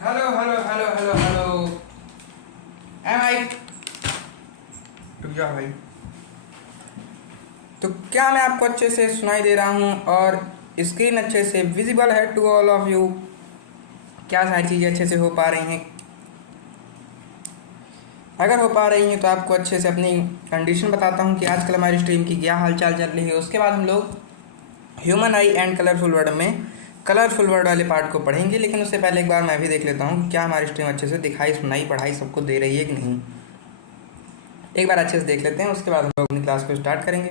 Hello hello hello hello hello. Am I रुक जाओ भाई। तो क्या मैं आपको अच्छे से सुनाई दे रहा हूँ और स्क्रीन अच्छे से विजिबल है टू ऑल ऑफ यू? क्या सारी चीज़ें अच्छे से हो पा रही हैं? अगर हो पा रही हैं तो आपको अच्छे से अपनी कंडीशन बताता हूँ कि आजकल हमारी स्ट्रीम की क्या हालचाल चल रही है। उसके बाद हम लोग human I and colourful word में कलरफुल वर्ड वाले पार्ट को पढ़ेंगे, लेकिन उससे पहले एक बार मैं भी देख लेता हूँ कि क्या हमारी स्ट्रीम अच्छे से दिखाई सुनाई पढ़ाई सबको दे रही है कि नहीं। एक बार अच्छे से देख लेते हैं, उसके बाद हम लोग अपनी क्लास को स्टार्ट करेंगे।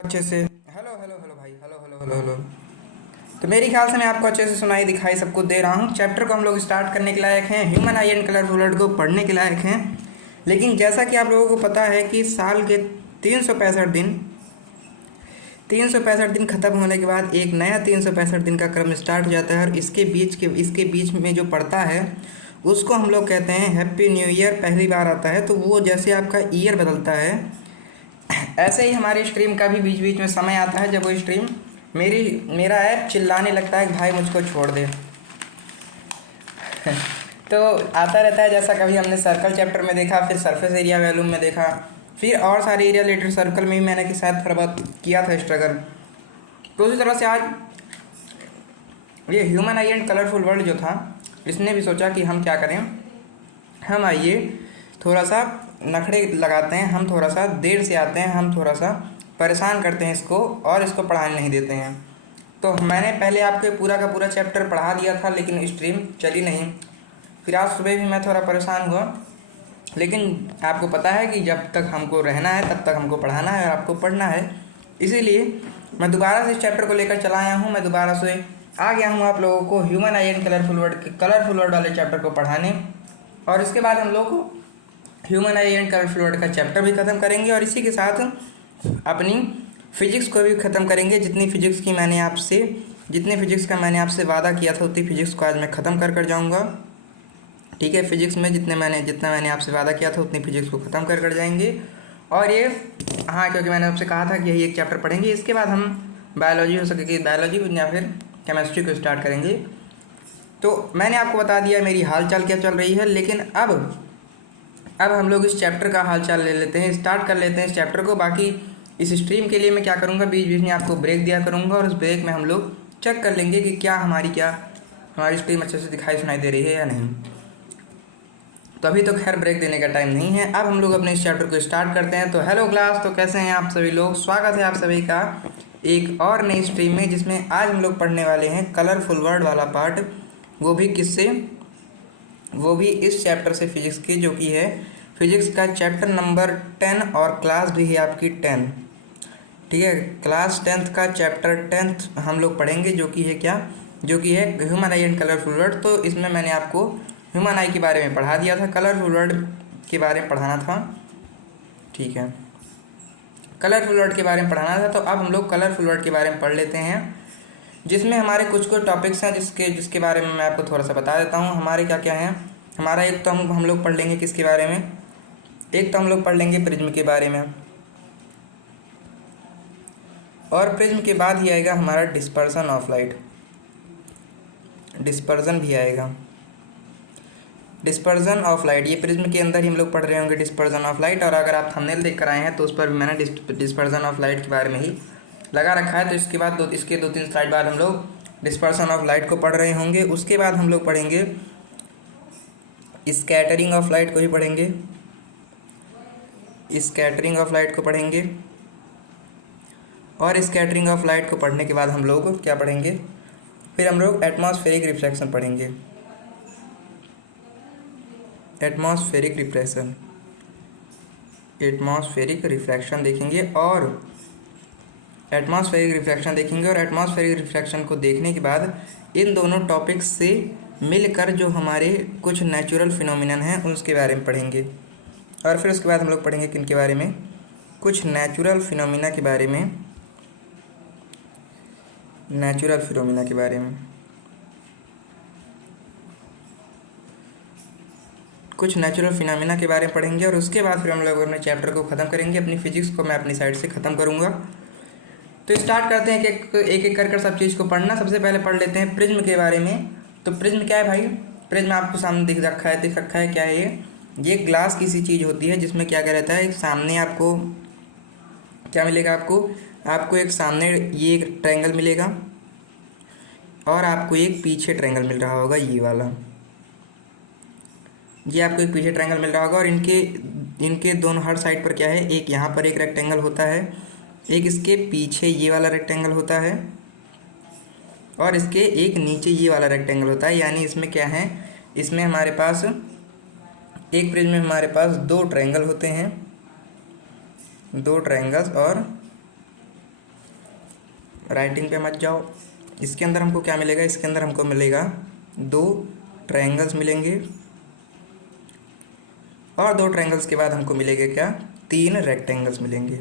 अच्छे से हेलो हेलो हेलो भाई, हेलो हेलो हेलो हेलो। तो मेरी ख्याल से मैं आपको अच्छे से सुनाई दिखाई सबको दे रहा हूँ। चैप्टर को हम लोग स्टार्ट करने के लायक हैं, human I and colourful word को पढ़ने के लायक हैं। लेकिन जैसा कि आप लोगों को पता है कि साल के 365 दिन ख़त्म होने के बाद एक नया 365 दिन का क्रम स्टार्ट हो जाता है, और इसके बीच में जो पड़ता है उसको हम लोग कहते हैं हैप्पी न्यू ईयर। पहली बार आता है तो वो जैसे आपका ईयर बदलता है, ऐसे ही हमारी स्ट्रीम का भी बीच बीच में समय आता है जब वो स्ट्रीम मेरा ऐप चिल्लाने लगता है कि भाई मुझको छोड़ दे। तो आता रहता है, जैसा कभी हमने सर्कल चैप्टर में देखा, फिर सरफेस एरिया वैल्यूम में देखा, फिर और सारे एरिया रिलेटेड सर्कल में भी मैंने कि शायद थोड़ा बहुत किया था स्ट्रगल। तो उसी तरह से आज ये human I and colourful world जो था, इसने भी सोचा कि हम क्या करें, हम आइए थोड़ा सा नखड़े लगाते हैं, हम थोड़ा सा देर से आते हैं, हम थोड़ा सा परेशान करते हैं इसको और इसको पढ़ाने नहीं देते हैं। तो मैंने पहले आपको पूरा का पूरा चैप्टर पढ़ा दिया था, लेकिन स्ट्रीम चली नहीं। फिर आज सुबह भी मैं थोड़ा परेशान हुआ, लेकिन आपको पता है कि जब तक हमको रहना है तब तक हमको पढ़ाना है और आपको पढ़ना है। इसीलिए मैं दोबारा से इस चैप्टर को लेकर चला आया हूँ, मैं दोबारा से आ गया हूँ आप लोगों को human I and colourful word वाले चैप्टर को पढ़ाने। और इसके बाद हम लोग human I and colourful word का चैप्टर भी ख़त्म करेंगे, और इसी के साथ अपनी फ़िज़िक्स को भी ख़त्म करेंगे। जितनी फ़िज़िक्स का मैंने आपसे वादा किया था उतनी फ़िज़िक्स को आज मैं ख़त्म कर जाऊँगा। ठीक है, फिजिक्स में जितना मैंने आपसे वादा किया था उतनी फिजिक्स को ख़त्म कर जाएंगे। और ये हाँ, क्योंकि मैंने आपसे कहा था कि यही एक चैप्टर पढ़ेंगे, इसके बाद हम बायोलॉजी हो सके बायोलॉजी या फिर केमिस्ट्री को स्टार्ट करेंगे। तो मैंने आपको बता दिया मेरी हालचाल क्या चल रही है, लेकिन अब हम लोग इस चैप्टर का हालचाल ले लेते हैं, स्टार्ट कर लेते हैं इस चैप्टर को। बाकी इस स्ट्रीम के लिए मैं क्या करूँगा, बीच बीच में आपको ब्रेक दिया करूँगा, और उस ब्रेक में हम लोग चेक कर लेंगे कि क्या हमारी स्ट्रीम अच्छे से दिखाई सुनाई दे रही है या नहीं। तो अभी तो खैर ब्रेक देने का टाइम नहीं है, अब हम लोग अपने इस चैप्टर को स्टार्ट करते हैं। तो हेलो क्लास, तो कैसे हैं आप सभी लोग? स्वागत है आप सभी का एक और नई स्ट्रीम में, जिसमें आज हम लोग पढ़ने वाले हैं कलरफुल वर्ड वाला पार्ट, वो भी किससे, वो भी इस चैप्टर से फिजिक्स की, जो कि है फिजिक्स का चैप्टर नंबर 10, और क्लास भी है आपकी 10। ठीक है, क्लास 10th का चैप्टर 10th हम लोग पढ़ेंगे, जो कि है क्या, जो कि है human I and colourful word. तो इसमें मैंने आपको ह्यूमन आई के बारे में पढ़ा दिया था, कलरफुल वर्ल्ड के बारे में पढ़ाना था, ठीक है, कलरफुल वर्ड के बारे में पढ़ाना था। तो अब हम लोग कलरफुल वर्ड के बारे में पढ़ लेते हैं, जिसमें हमारे कुछ टॉपिक्स हैं जिसके बारे में मैं आपको थोड़ा सा बता देता हूँ। हमारे क्या क्या हैं, हमारा एक तो हम लोग पढ़ लेंगे किसके बारे में, एक तो हम लोग पढ़ लेंगे प्रिज्म के बारे में, और प्रिज्म के बाद ही आएगा हमारा डिस्पर्सन ऑफ लाइट, डिस्पर्सन भी आएगा, डिस्पर्जन ऑफ लाइट, ये प्रिज्म के अंदर ही हम लोग पढ़ रहे होंगे डिस्पर्जन ऑफ लाइट। और अगर आप थंबनेल देख कर आए हैं तो उस पर भी मैंने डिस्पर्जन ऑफ लाइट के बारे में ही लगा रखा है। तो इसके बाद इसके 2-3 स्लाइड बाद हम लोग डिस्पर्सन ऑफ लाइट को पढ़ रहे होंगे। उसके बाद हम लोग पढ़ेंगे स्कैटरिंग ऑफ लाइट को ही पढ़ेंगे, स्कैटरिंग ऑफ लाइट को पढ़ेंगे। और स्कैटरिंग ऑफ लाइट को पढ़ने के बाद हम लोग क्या पढ़ेंगे, फिर हम लोग एटमॉस्फेरिक रिफ्लेक्शन पढ़ेंगे, एटमॉस्फेरिक रिफ्लेक्शन, एटमॉस्फेरिक रिफ्लेक्शन देखेंगे और एटमॉस्फेरिक रिफ्लेक्शन देखेंगे। और एटमॉस्फेरिक रिफ्लेक्शन को देखने के बाद इन दोनों टॉपिक्स से मिलकर जो हमारे कुछ नेचुरल फिनोमिनन हैं उसके बारे में पढ़ेंगे। और फिर उसके बाद हम लोग पढ़ेंगे किन के बारे में, कुछ नेचुरल फिनोमिना के बारे में, नेचुरल फिनोमिना के बारे में, कुछ नेचुरल फिनोमिना के बारे में पढ़ेंगे। और उसके बाद फिर हम लोग अपने चैप्टर को ख़त्म करेंगे। अपनी फिजिक्स को मैं अपनी साइड से ख़त्म करूँगा। तो स्टार्ट करते हैं कि एक एक कर सब चीज़ को पढ़ना। सबसे पहले पढ़ लेते हैं प्रिज्म के बारे में। तो प्रिज्म क्या है भाई, प्रिज्म आपको सामने दिख रखा है क्या है ये ग्लास की सी चीज़ होती है जिसमें क्या क्या रहता है, सामने आपको क्या मिलेगा, आपको एक सामने ये एक ट्रायंगल मिलेगा और आपको एक पीछे ट्रायंगल मिल रहा होगा, ये वाला, ये आपको एक पीछे ट्रायंगल मिल रहा होगा। और इनके दोनों हर साइड पर क्या है, एक यहाँ पर एक रेक्टेंगल होता है, एक इसके पीछे ये वाला रेक्टेंगल होता है और इसके एक नीचे ये वाला रेक्टेंगल होता है। यानी इसमें क्या है, इसमें हमारे पास एक प्रिज्म में हमारे पास 2 ट्रायंगल होते हैं, 2 ट्रायंगल्स। और राइटिंग पे मत जाओ, इसके अंदर हमको क्या मिलेगा, इसके अंदर हमको मिलेगा 2 ट्रायंगल्स मिलेंगे और 2 ट्रायंगल्स के बाद हमको मिलेंगे क्या, 3 रेक्टेंगल्स मिलेंगे।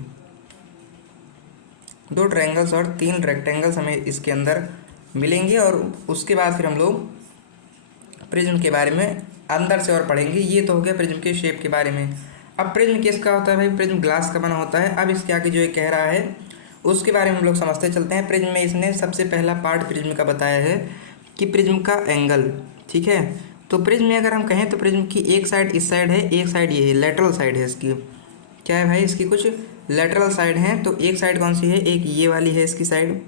2 ट्रायंगल्स और 3 रेक्टेंगल्स हमें इसके अंदर मिलेंगे। और उसके बाद फिर हम लोग प्रिज्म के बारे में अंदर से और पढ़ेंगे। ये तो हो गया प्रिज्म के शेप के बारे में। अब प्रिज्म किसका होता है भाई, प्रिज्म ग्लास का बना होता है। अब इसके आगे जो ये कह रहा है उसके बारे में हम लोग समझते चलते हैं। प्रिज्म में इसने सबसे पहला पार्ट प्रिज्म का बताया है कि प्रिज्म का एंगल, ठीक है। तो प्रिज्म में अगर हम कहें तो प्रिज्म की एक साइड इस साइड है, एक साइड ये है, लेटरल साइड है इसकी, क्या है भाई, इसकी कुछ लेटरल साइड हैं। तो एक साइड कौन सी है, एक ये वाली है इसकी साइड,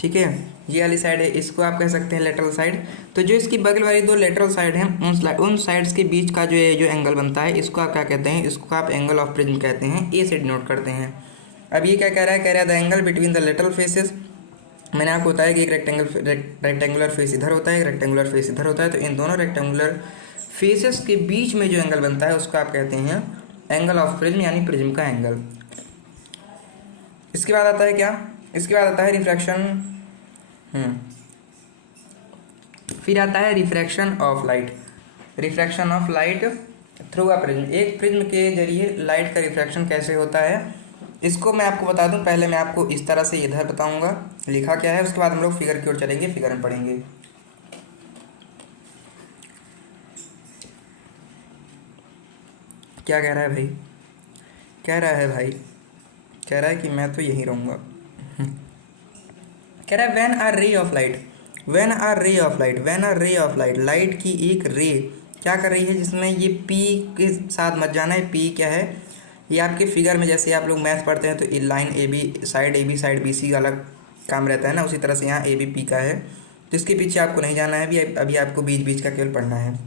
ठीक है, ये वाली साइड है, इसको आप कह सकते हैं लेटरल साइड। तो जो इसकी बगल वाली 2 लेटरल साइड हैं उन साइड्स के बीच का जो एंगल बनता है इसको आप क्या कहते हैं, इसको आप एंगल ऑफ प्रिज्म कहते हैं, ए से डिनोट करते हैं। अब ये क्या कह रहा है, the angle between the lateral faces. मैंने आपको बताया कि एक रेक्टेंगुलर फेस इधर होता है, एक रेक्टेंगुलर फेस इधर होता है। तो इन दोनों रेक्टेंगुलर फेसेस के बीच में जो एंगल बनता है उसको आप कहते हैं एंगल ऑफ प्रिज्म, यानी प्रिज्म का एंगल। इसके बाद आता है क्या, इसके बाद आता है रिफ्रैक्शन, फिर आता है refraction of light, refraction of light through a prism. एक प्रिज्म के जरिए लाइट का रिफ्रैक्शन कैसे होता है इसको मैं आपको बता दूं। पहले मैं आपको इस तरह से इधर बताऊंगा लिखा क्या है, उसके बाद हम लोग फिगर की ओर चलेंगे, फिगर में पढ़ेंगे। क्या कह रहा है भाई, कह रहा है भाई, कह रहा है कि मैं तो यहीं रहूँगा। कह रहा है when a ray of light, when a ray of light, when a ray of light, light की एक रे क्या कर रही है, जिसमें ये पी के साथ मत जाना है, पी क्या है, ये आपके फिगर में जैसे आप लोग मैथ पढ़ते हैं तो line A B side B C का अलग काम रहता है ना, उसी तरह से यहाँ ए बी पी का है। तो इसके पीछे आपको नहीं जाना है, अभी आपको बीच बीच का केवल पढ़ना है,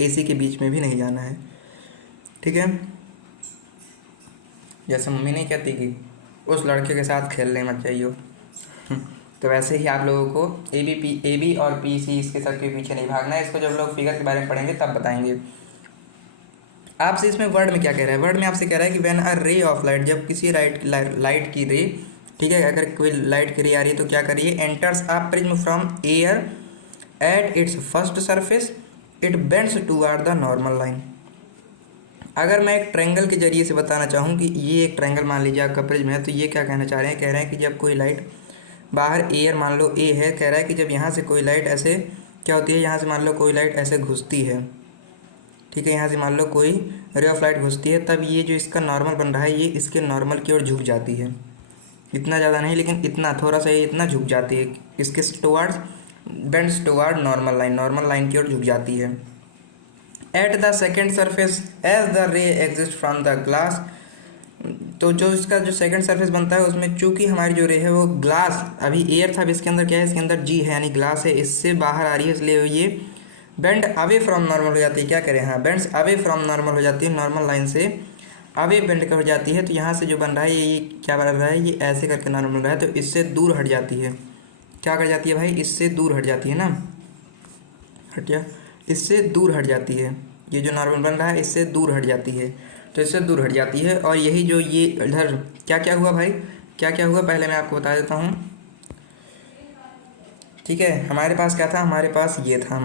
ए सी के बीच में भी नहीं जाना है, ठीक है। जैसे मम्मी नहीं कहती कि उस लड़के के साथ खेलने मत चाहिए, तो वैसे ही आप लोगों को ए बी और पी सी इसके सब के पीछे नहीं भागना है। इसको जब लोग फिगर के बारे में पढ़ेंगे तब बताएंगे। आपसे इसमें वर्ड में क्या कह रहा है, वर्ड में आपसे कह रहा है कि when a ray of light, जब किसी लाइट की रे, ठीक है, अगर कोई लाइट की रे आ रही है तो क्या करिए, enters a prism from air at its first surface it bends toward the normal line. अगर मैं एक ट्रायंगल के जरिए से बताना चाहूँ कि ये एक ट्रायंगल मान लीजिए आपका प्रिज्म है, तो ये क्या कहना चाह रहे हैं, कह रहे हैं कि जब कोई लाइट बाहर एयर मान लो ए है, कह रहा है कि जब यहाँ से कोई लाइट ऐसे क्या होती है, यहाँ से मान लो कोई लाइट ऐसे घुसती है, ठीक है, यहाँ से मान लो कोई रे ऑफ लाइट घुसती है, तब ये जो इसका नॉर्मल बन रहा है ये इसके नॉर्मल की ओर झुक जाती है। इतना ज़्यादा नहीं लेकिन इतना थोड़ा सा ये इतना झुक जाती है, इसके towards bends toward normal line की ओर झुक जाती है। At the second surface as the ray exist from the glass, तो जो इसका जो सेकंड सरफेस बनता है उसमें चूंकि हमारी जो रे है वो ग्लास, अभी एयर था, अब इसके अंदर क्या है, इसके अंदर जी है यानी ग्लास है, इससे बाहर आ रही है, इसलिए ये बेंड अवे फ्रॉम नॉर्मल हो जाती है। क्या करें, हाँ, बेंड्स अवे फ्रॉम नॉर्मल हो जाती है, नॉर्मल लाइन से अवे बेंड कर हो जाती है। तो यहाँ से जो बन रहा है ये क्या बन रहा है, ये ऐसे करके नॉर्मल बन रहा है, तो इससे दूर हट जाती है। क्या कर जाती है भाई, इससे दूर हट जाती है ना, हटिया, इससे दूर हट जाती है, ये जो नॉर्मल बन रहा है इससे दूर हट जाती है, तो इससे दूर हट जाती है। और यही जो ये इधर क्या क्या हुआ भाई, क्या क्या हुआ पहले मैं आपको बता देता हूँ, ठीक है। हमारे पास क्या था, हमारे पास ये था,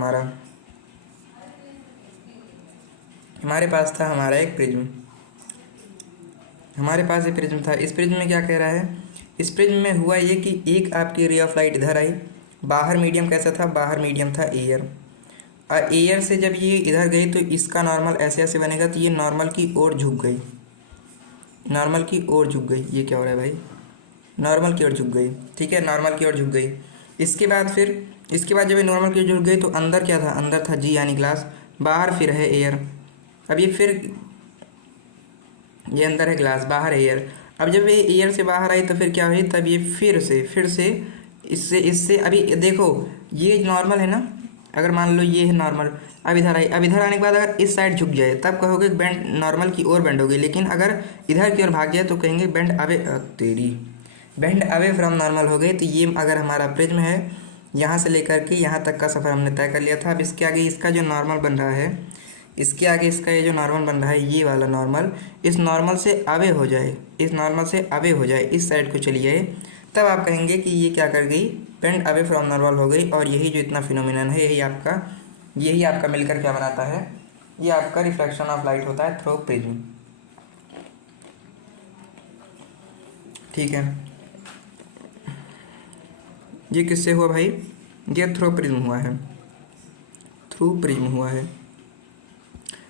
हमारे पास था हमारा एक प्रिज्म, हमारे पास ये प्रिज्म था। इस प्रिज्म में क्या कह रहा है, इस प्रिज्म में हुआ ये कि एक आपकी रे ऑफ लाइट इधर आई, बाहर मीडियम कैसा था, बाहर मीडियम था एयर, और एयर से जब ये इधर गई तो इसका नॉर्मल ऐसे ऐसे बनेगा, तो ये नॉर्मल की ओर झुक गई, नॉर्मल की ओर झुक गई। ये क्या हो रहा है भाई, नॉर्मल की ओर झुक गई, ठीक है, नॉर्मल की ओर झुक गई। इसके बाद जब ये नॉर्मल की ओर झुक गई तो अंदर क्या था, अंदर था जी यानी ग्लास, बाहर फिर है एयर, अब ये फिर ये अंदर है ग्लास, बाहर एयर। अब जब ये एयर से बाहर आई तो फिर क्या हुई, तब ये फिर से इससे अभी देखो ये नॉर्मल है ना, अगर मान लो ये है नॉर्मल, अब इधर आई, अब इधर आने के बाद अगर इस साइड झुक जाए तब कहोगे बेंड नॉर्मल की ओर बेंड होगी, लेकिन अगर इधर की ओर भाग जाए तो कहेंगे बेंड अवे फ्रॉम नॉर्मल हो गई। तो ये अगर हमारा प्रिज्म है, यहाँ से लेकर के यहाँ तक का सफ़र हमने तय कर लिया था। अब इसके आगे इसका जो नॉर्मल बन रहा है, इसके आगे इसका ये जो नॉर्मल बन रहा है, ये वाला नॉर्मल इस नॉर्मल से अवे हो जाए, इस नॉर्मल से अवे हो जाए, इस साइड को चली जाए, तब आप कहेंगे कि ये क्या कर गई, बेंड अवे फ्रॉम नॉर्मल हो गई। और यही जो इतना फिनोमिनन है, यही आपका मिलकर क्या बनाता है, ये आपका रिफ्लेक्शन ऑफ लाइट होता है थ्रू प्रिज्म, ठीक है। ये किससे हुआ भाई, ये थ्रू प्रिज्म हुआ है, थ्रू प्रिज्म हुआ है,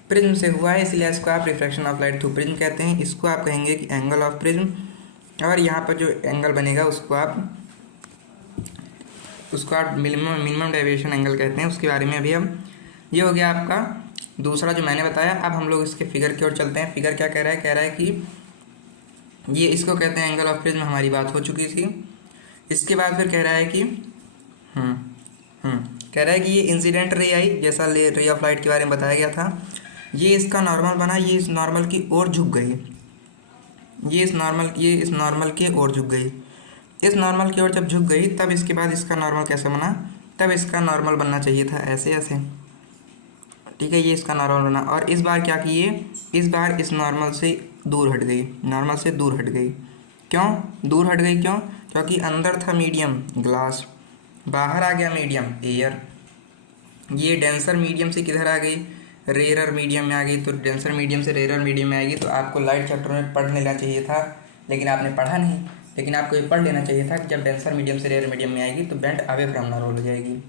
प्रिज्म से हुआ है, इसलिए इसको आप reflection of light through prism कहते हैं। इसको आप कहेंगे कि एंगल ऑफ प्रिज्म, और यहाँ पर जो एंगल बनेगा उसको आप मिनिमम डेविएशन एंगल कहते हैं। उसके बारे में अभी हम, ये हो गया आपका दूसरा जो मैंने बताया। अब हम लोग इसके फिगर की ओर चलते हैं। फिगर क्या कह रहा है कि ये इसको कहते हैं एंगल ऑफ प्रिज्म, हमारी बात हो चुकी थी। इसके बाद फिर कह रहा है कि कह रहा है कि ये इंसिडेंट रे आई, जैसा रे ऑफ लाइट के बारे में बताया गया था, ये इसका नॉर्मल बना, ये इस नॉर्मल की ओर झुक गई, ये इस नॉर्मल की ओर झुक गई। इस नॉर्मल की ओर जब झुक गई तब इसके बाद इसका नॉर्मल कैसे बना, तब इसका नॉर्मल बनना चाहिए था ऐसे ऐसे, ठीक है, ये इसका नॉर्मल बना। और इस बार क्या किए, इस बार इस नॉर्मल से दूर हट गई, नॉर्मल से दूर हट गई। क्यों दूर हट गई, क्यों, क्योंकि अंदर था मीडियम ग्लास, बाहर आ गया मीडियम एयर, ये डेंसर मीडियम से किधर आ गई, रेयरर मीडियम में आ गई। तो डेंसर मीडियम से रेयरर मीडियम में आएगी। तो आपको लाइट चैप्टर में पढ़ लेना चाहिए था, लेकिन आपने पढ़ा नहीं, लेकिन आपको ये पढ़ लेना चाहिए था कि जब डेंसर मीडियम से रेयर मीडियम में आएगी तो बेंड अवे फ्रॉम नॉर्मल हो जाएगी।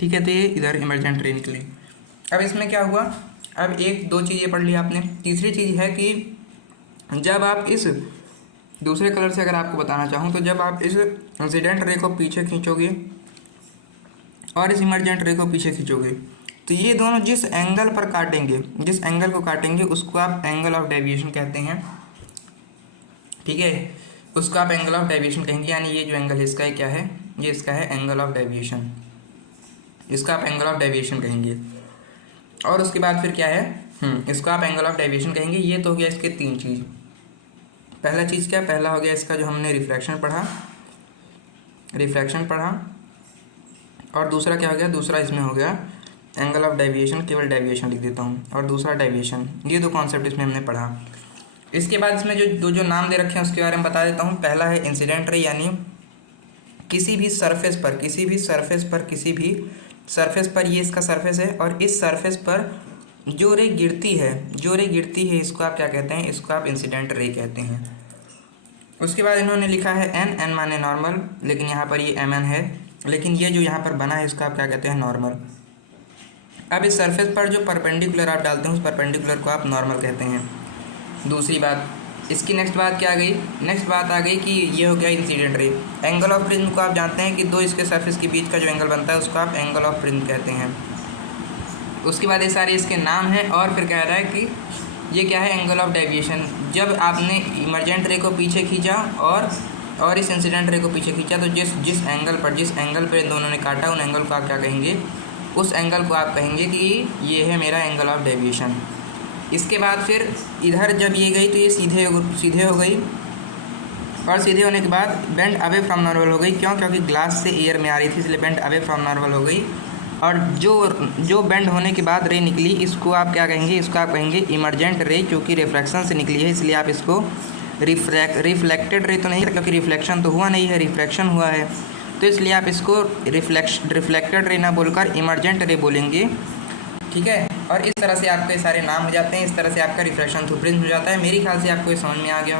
ठीक है, तो ये इधर इमरजेंट रे निकली। अब इसमें क्या हुआ, अब एक दो चीज़ें पढ़ ली आपने। तीसरी चीज़ है कि जब आप इस दूसरे कलर से अगर आपको बताना चाहूँ, तो जब आप इस इंसिडेंट रे को पीछे खींचोगे और इस इमरजेंट रे को पीछे खींचोगे, तो ये दोनों जिस एंगल पर काटेंगे, जिस एंगल को काटेंगे उसको आप एंगल ऑफ डेविएशन कहते हैं, ठीक है, उसको आप एंगल ऑफ डेविएशन कहेंगे। यानी ये जो एंगल है इसका क्या है, ये इसका है एंगल ऑफ डेविएशन, इसका आप एंगल ऑफ डेविएशन कहेंगे। और उसके बाद फिर क्या है, इसको आप एंगल ऑफ डेविएशन कहेंगे। ये तो हो गया इसके तीन चीज़। पहला चीज़ क्या, पहला हो गया इसका जो हमने रिफ्लेक्शन पढ़ा, रिफ्रैक्शन पढ़ा, और दूसरा क्या हो गया, दूसरा इसमें हो गया एंगल ऑफ डेविएशन, केवल डेविएशन लिख देता हूँ, और दूसरा डेविएशन। ये दो कॉन्सेप्ट इसमें हमने पढ़ा। इसके बाद इसमें जो नाम दे रखे हैं उसके बारे में बता देता हूँ। पहला है इंसिडेंट रे, यानी किसी भी सरफेस पर ये इसका सरफेस है, और इस सरफेस पर जो रे गिरती है इसको आप क्या कहते हैं, इसको आप इंसिडेंट रे कहते हैं। उसके बाद इन्होंने लिखा है एन माने नॉर्मल, लेकिन यहाँ पर ये एम एन है, लेकिन ये जो यहाँ पर बना है इसको आप क्या कहते हैं, नॉर्मल। अब इस सरफेस पर जो परपेंडिकुलर आप डालते हैं उस परपेंडिकुलर को आप नॉर्मल कहते हैं। दूसरी बात, इसकी नेक्स्ट बात क्या आ गई, नेक्स्ट बात आ गई कि ये हो गया incident ray. Angle of prism को आप जानते हैं कि दो इसके सरफेस के बीच का जो एंगल बनता है उसको आप एंगल ऑफ प्रिज्म कहते हैं। उसके बाद ये सारे इसके नाम हैं, और फिर कह रहा है कि ये क्या है, एंगल ऑफ डेविएशन। जब आपने इमरजेंट रे को पीछे खींचा और इस इंसिडेंट रे को पीछे खींचा, तो जिस एंगल पर दोनों ने काटा, उन एंगल को आप क्या कहेंगे, उस एंगल को आप कहेंगे कि ये है मेरा एंगल ऑफ डेविएशन। इसके बाद फिर इधर जब ये गई तो ये सीधे हो गई, और सीधे होने के बाद बेंड अवे फ्रॉम नॉर्मल हो गई। क्यों? क्योंकि ग्लास से एयर में आ रही थी, इसलिए बेंड अवे फ्रॉम नॉर्मल हो गई। और जो बेंड होने के बाद रे निकली, इसको आप क्या कहेंगे, इसको आप कहेंगे इमरजेंट रे, क्योंकि रिफ्रैक्शन से निकली है, इसलिए आप इसको रिफ्लेक्टेड रे तो नहीं, क्योंकि रिफ्लेक्शन तो हुआ नहीं है, रिफ्रैक्शन हुआ है, तो इसलिए आप इसको रिफ्लेक्टेड रे ना बोलकर इमरजेंट रे बोलेंगे। ठीक है, और इस तरह से आपके सारे नाम हो जाते हैं, इस तरह से आपका रिफ्रैक्शन थ्रू प्रिज्म हो जाता है। मेरी ख्याल से आपको ये समझ में आ गया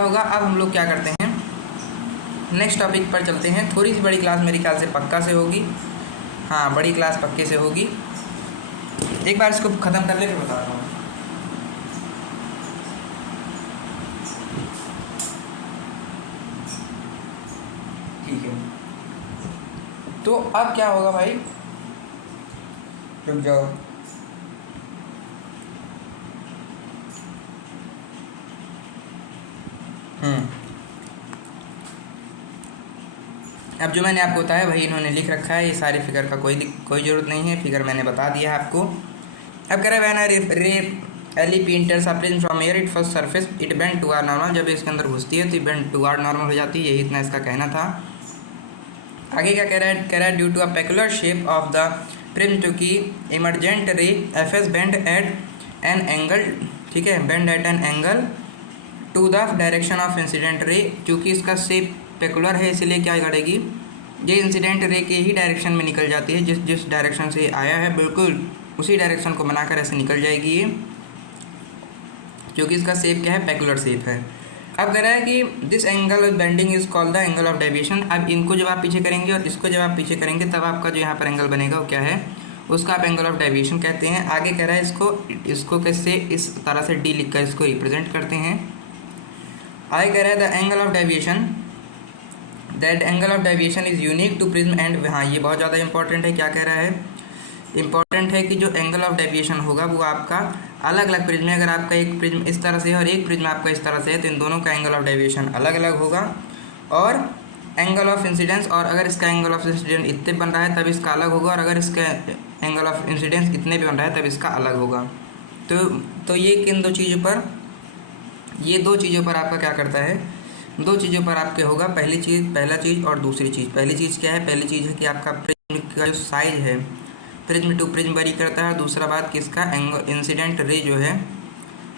होगा। अब हम लोग क्या करते हैं, नेक्स्ट टॉपिक पर चलते हैं। थोड़ी सी बड़ी क्लास मेरे ख्याल से पक्का से होगी, हाँ बड़ी क्लास पक्के से होगी। एक बार इसको ख़त्म कर ले फिर बताता हूँ। ठीक है, तो अब क्या होगा भाई, रुक जाओ। अब जो मैंने आपको बताया वही इन्होंने लिख रखा है। ये सारे फिगर का कोई ज़रूरत नहीं है, फिगर मैंने बता दिया है आपको। अब कह रहा है रे LEP इंटर्स a prism from air it first surface it bend toward normal. जब इसके अंदर घुसती है तो बेंड टुवर्ड नॉर्मल हो जाती है, यही इतना इसका कहना था। आगे क्या कह रहा है due to a peculiar shape of the prism, क्योंकि emergent ray F S bend at an angle, ठीक है, bend at an angle to the direction of incident ray. क्योंकि इसका शेप पेकुलर है, इसलिए क्या करेगी, ये इंसिडेंट रे के ही डायरेक्शन में निकल जाती है, जिस डायरेक्शन से आया है बिल्कुल उसी डायरेक्शन को बनाकर ऐसे निकल जाएगी ये, क्योंकि इसका शेप क्या है, पेकुलर शेप है। अब कह रहा है कि this angle of bending is called the angle of deviation. अब इनको जब आप पीछे करेंगे और इसको जब आप पीछे करेंगे, तब आपका जो यहाँ पर एंगल बनेगा वो क्या है, उसका आप एंगल ऑफ डेविएशन कहते हैं। आगे कह रहा है इसको कैसे, इस तरह से डी लिखकर इसको रिप्रेजेंट करते हैं। आगे कह रहा है the angle of deviation, that angle of deviation is unique to prism and, हाँ ये बहुत ज़्यादा इंपॉर्टेंट है। क्या कह रहा है, इंपॉर्टेंट है कि जो एंगल ऑफ डेविएशन होगा वो आपका अलग अलग प्रिज्म है। अगर आपका एक प्रिज्म इस तरह से है और एक प्रिज्म आपका इस तरह से है, तो इन दोनों का एंगल ऑफ डेविएशन अलग अलग होगा। और एंगल ऑफ इंसिडेंस, और अगर इसका एंगल ऑफ इंसिडेंस इतने बन रहा है तब इसका अलग होगा, और अगर इसका एंगल ऑफ इंसिडेंस इतने भी बन रहा है तब इसका अलग होगा। तो ये किन दो चीज़ों पर, ये दो चीज़ों पर आपका क्या करता है, दो चीज़ों पर आपके होगा। पहला चीज़ और दूसरी चीज़। पहली चीज़ क्या है, पहली चीज़ है कि आपका प्रिज्म का जो साइज है प्रिज्म टू प्रिज्म वेरी करता है। और दूसरा बात कि इसका इंसिडेंट रे जो है,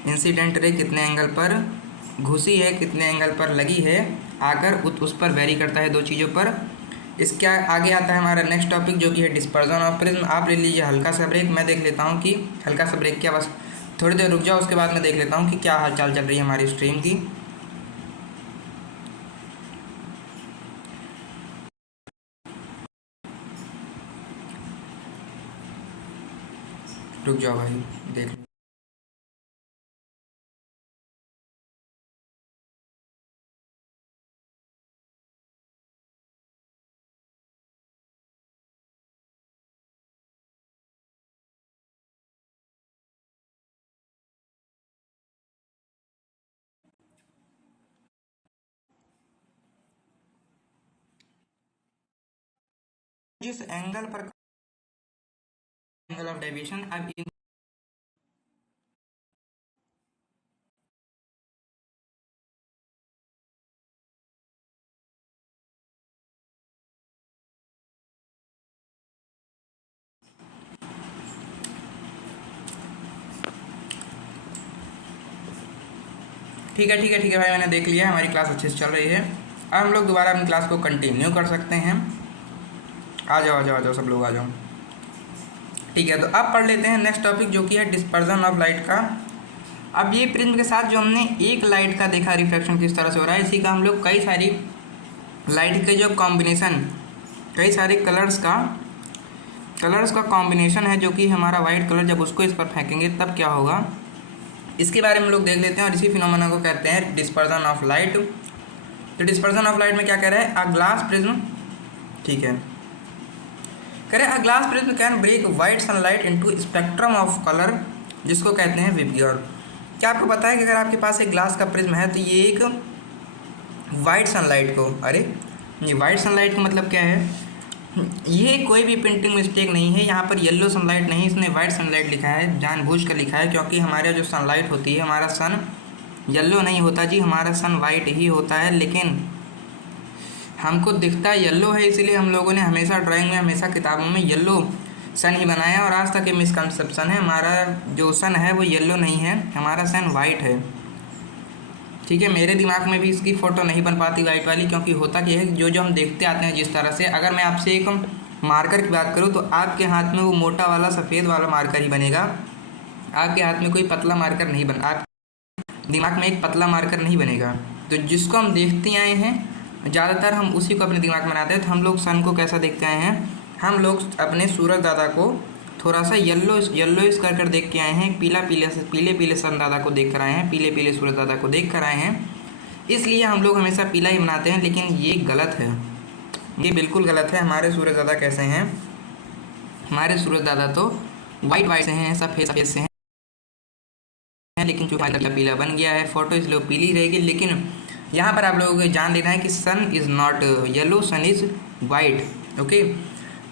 इंसिडेंट रे कितने एंगल पर घुसी है, कितने एंगल पर लगी है आकर, उस पर वेरी करता है, दो चीज़ों पर। इसके आगे आता है हमारा नेक्स्ट टॉपिक जो कि है डिस्पर्जन ऑफ प्रिज्म। आप ले लीजिए हल्का सा ब्रेक, मैं देख लेता हूँ कि हल्का सा ब्रेक क्या, बस थोड़ी देर रुक जाओ, उसके बाद मैं देख लेता हूँ कि क्या हालचाल चल रही है हमारी स्ट्रीम की। रुक जाओ भाई, देख लो। जिस एंगल पर एंगल ऑफ डेविएशन, अब ठीक है ठीक है ठीक है भाई, मैंने देख लिया, हमारी क्लास अच्छे से चल रही है। अब हम लोग दोबारा अपनी क्लास को कंटिन्यू कर सकते हैं। आ जाओ आ जाओ आ जाओ, सब लोग आ जाओ। ठीक है, तो अब पढ़ लेते हैं नेक्स्ट टॉपिक, जो कि है डिस्पर्जन ऑफ लाइट का। अब ये प्रिज्म के साथ जो हमने एक लाइट का देखा रिफ्लेक्शन किस तरह से हो रहा है, इसी का हम लोग कई सारी लाइट के जो कॉम्बिनेशन, कई सारे कलर्स का कॉम्बिनेशन है, जो कि हमारा वाइट कलर, जब उसको इस पर फेंकेंगे तब क्या होगा, इसके बारे में लोग देख लेते हैं। और इसी फिनोमेना को कहते हैं डिस्पर्जन ऑफ लाइट। तो डिस्पर्जन ऑफ लाइट में क्या कह रहा है, अ ग्लास प्रिज्म, ठीक है, कह रहे a glass prism can break white sunlight into spectrum of colour, जिसको कहते हैं विबग्योर। क्या आपको पता है कि अगर आपके पास एक ग्लास का प्रिज्म है तो ये एक वाइट सनलाइट को, अरे ये वाइट सनलाइट का मतलब क्या है, ये कोई भी प्रिंटिंग मिस्टेक नहीं है, यहाँ पर येलो सनलाइट नहीं, इसने वाइट सनलाइट लिखा है, जानबूझ कर लिखा है, क्योंकि हमारे जो सनलाइट होती है, हमारा सन येलो नहीं होता जी, हमारा सन वाइट ही होता है, लेकिन हमको दिखता येलो है, इसीलिए हम लोगों ने हमेशा ड्राइंग में, हमेशा किताबों में येलो सन ही बनाया, और आज तक ये मिसकंसेप्शन है, हमारा जो सन है वो येलो नहीं है, हमारा सन वाइट है। ठीक है, मेरे दिमाग में भी इसकी फ़ोटो नहीं बन पाती वाइट वाली, क्योंकि होता क्या है, जो हम देखते आते हैं जिस तरह से, अगर मैं आपसे एक मार्कर की बात करूँ तो आपके हाथ में वो मोटा वाला सफ़ेद वाला मार्कर ही बनेगा, आपके हाथ में कोई पतला मार्कर नहीं बन, आप दिमाग में एक पतला मार्कर नहीं बनेगा। तो जिसको हम देखते आए हैं ज़्यादातर हम उसी को अपने दिमाग में बनाते हैं। तो हम लोग सन को कैसा देखते आए हैं, हम लोग अपने सूरज दादा को थोड़ा सा येल्लोइश कर देख के आए हैं, पीले सन दादा को देख कर आए हैं, पीले सूरज दादा को देख कर आए हैं, इसलिए हम लोग हमेशा पीला ही बनाते हैं, लेकिन ये गलत है, ये बिल्कुल गलत है। हमारे सूरज दादा कैसे हैं, हमारे सूरज दादा तो वाइट से हैं, सफ़ेद से हैं, लेकिन जो पीला बन गया है, फ़ोटो इसलिए पीली रहेगी। लेकिन यहाँ पर आप लोगों को जान लेना है कि sun is not yellow, sun is white. Okay,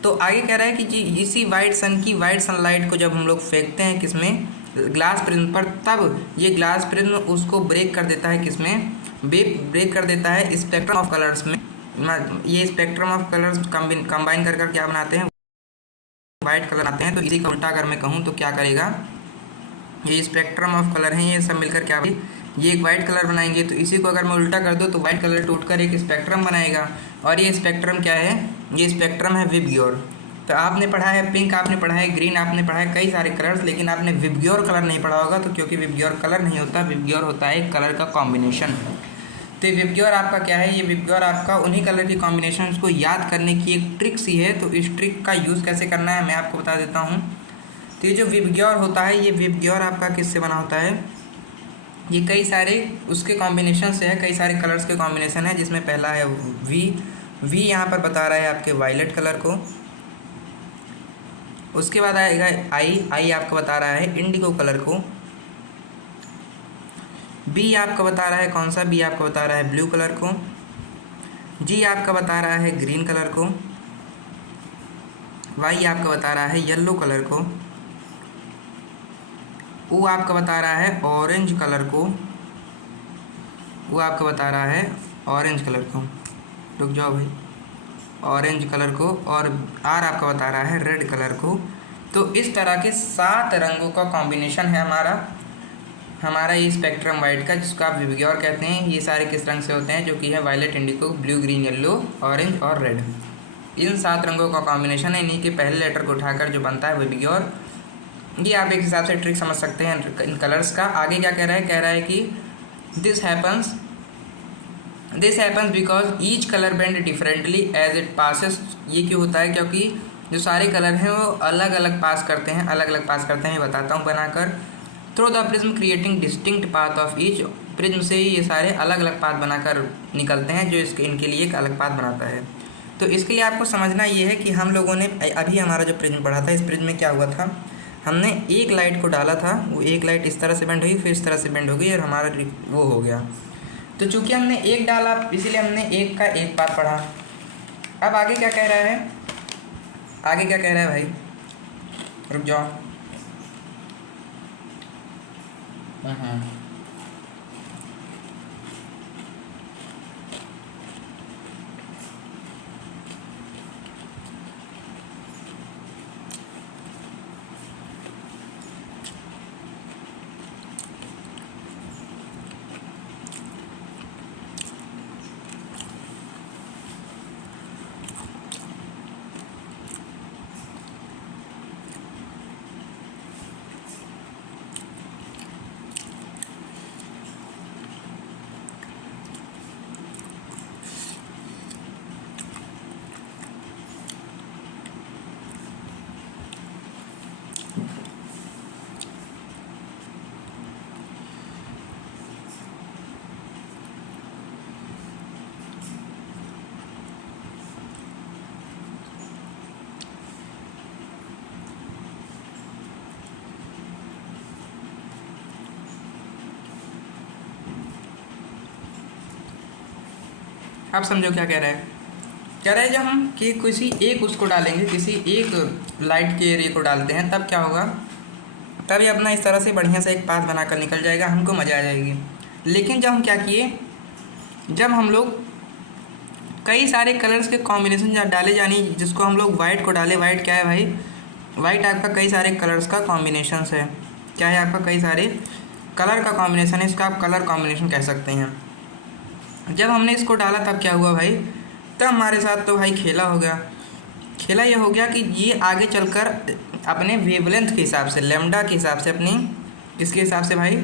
तो आगे कह रहा है कि जी इसी वाइट सन की वाइट सनलाइट को जब हम लोग फेंकते हैं किसमें, ग्लास प्रिज्म पर, तब ये ग्लास प्रिज्म उसको ब्रेक कर देता है, किसमें ब्रेक कर देता है स्पेक्ट्रम ऑफ कलर्स में। ये स्पेक्ट्रम ऑफ कलर्स कंबाइन कर क्या बनाते हैं, वाइट कलर आते हैं। तो इसी का उल्टा अगर मैं कहूँ तो क्या करेगा, ये स्पेक्ट्रम ऑफ कलर हैं, ये सब मिलकर क्या, ये एक वाइट कलर बनाएंगे। तो इसी को अगर मैं उल्टा कर दूँ तो वाइट कलर टूटकर एक स्पेक्ट्रम बनाएगा, और ये स्पेक्ट्रम क्या है, ये स्पेक्ट्रम है विबग्योर। तो आपने पढ़ा है पिंक, आपने पढ़ा है ग्रीन, आपने पढ़ा है कई सारे कलर्स, लेकिन आपने विबग्योर कलर नहीं पढ़ा होगा। तो क्योंकि विबग्योर कलर नहीं होता, विबग्योर होता है एक कलर का कॉम्बिनेशन। तो विबग्योर आपका क्या है, ये विबग्योर आपका उन्हीं कलर की कॉम्बिनेशन को याद करने की एक ट्रिक सी है। तो इस ट्रिक का यूज़ कैसे करना है मैं आपको बता देता हूँ। तो ये जो विबग्योर होता है, ये विबग्योर आपका किससे बना होता है, ये कई सारे उसके कॉम्बिनेशन से है, कई सारे कलर्स के कॉम्बिनेशन है, जिसमें पहला है वी यहाँ पर बता रहा है आपके वायलेट कलर को। उसके बाद आएगा आई आपको बता रहा है इंडिगो कलर को। बी आपका बता रहा है कौन सा, बी आपका बता रहा है ब्लू कलर को। जी आपका बता रहा है ग्रीन कलर को। वाई आपका बता रहा है येलो कलर को। वो आपका बता रहा है ऑरेंज कलर को, वो आपका बता रहा है ऑरेंज कलर को, रुक जाओ भाई, ऑरेंज कलर को। और आर आपका बता रहा है रेड कलर को। तो इस तरह के 7 रंगों का कॉम्बिनेशन है हमारा ये स्पेक्ट्रम वाइट का, जिसको आप विबग्योर कहते हैं। ये सारे किस रंग से होते हैं, जो कि है violet, indigo, blue, green, yellow, orange और रेड। इन 7 रंगों का कॉम्बिनेशन है, इन्हीं के पहले लेटर को उठाकर जो बनता है विबग्योर। ये आप एक हिसाब से ट्रिक समझ सकते हैं इन कलर्स का। आगे क्या कह रहा है कि this happens because each colour bend differently as it passes. ये क्यों होता है, क्योंकि जो सारे कलर हैं वो अलग अलग पास करते हैं, बताता हूँ बनाकर। Through the prism creating distinct path of each, prism से ये सारे अलग अलग पाथ बनाकर निकलते हैं, जो इनके लिए एक अलग पाथ बनाता है। तो इसके लिए आपको समझना ये है कि हम लोगों ने अभी हमारा जो प्रिज्म पढ़ा था, इस प्रिज्म में क्या हुआ था, हमने एक लाइट को डाला था, वो एक लाइट इस तरह से बेंड हुई, फिर इस तरह से बेंड हो गई, और हमारा वो हो गया। तो चूंकि हमने एक डाला, इसीलिए हमने एक का एक पार्ट पढ़ा। अब आगे क्या कह रहा है, भाई रुक जाओ। आप समझो क्या कह रहा है। कह रहा है जब हम कि किसी एक उसको डालेंगे, किसी एक लाइट के एरिया को डालते हैं, तब क्या होगा, तब ये अपना इस तरह से बढ़िया से एक पाथ बनाकर निकल जाएगा, हमको मज़ा आ जाएगी। लेकिन जब हम क्या किए, जब हम लोग कई सारे कलर्स के कॉम्बिनेशन डाले, यानी जिसको हम लोग वाइट को डाले, वाइट क्या है भाई, वाइट आपका कई सारे कलर्स का कॉम्बिनेशन है। क्या है आपका, कई सारे कलर का कॉम्बिनेशन है, इसका आप कलर कॉम्बिनेशन कह सकते हैं। जब हमने इसको डाला तब क्या हुआ भाई, तब हमारे साथ तो भाई खेला हो गया। खेला ये हो गया कि ये आगे चलकर अपने वेवलेंथ के हिसाब से, लेमडा के हिसाब से, अपनी किसके हिसाब से भाई,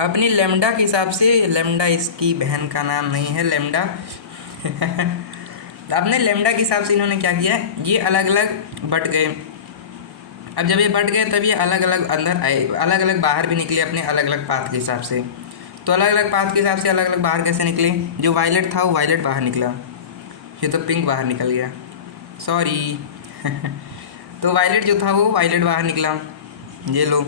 अपनी लेमडा के हिसाब से, लेमडा इसकी बहन का नाम नहीं है, लेमडा अपने लेमडा के हिसाब से इन्होंने क्या किया, ये अलग अलग बट गए। अब जब ये बट गए तब ये अलग अलग अंदर आए, अलग अलग बाहर भी निकले अपने अलग अलग पाथ के हिसाब से। तो अलग अलग पाथ के हिसाब से अलग अलग बाहर कैसे निकले, जो वायलेट था वो वायलेट बाहर निकला, ये तो पिंक बाहर निकल गया, सॉरी तो वायलेट जो था वो वायलेट बाहर निकला, ये लो।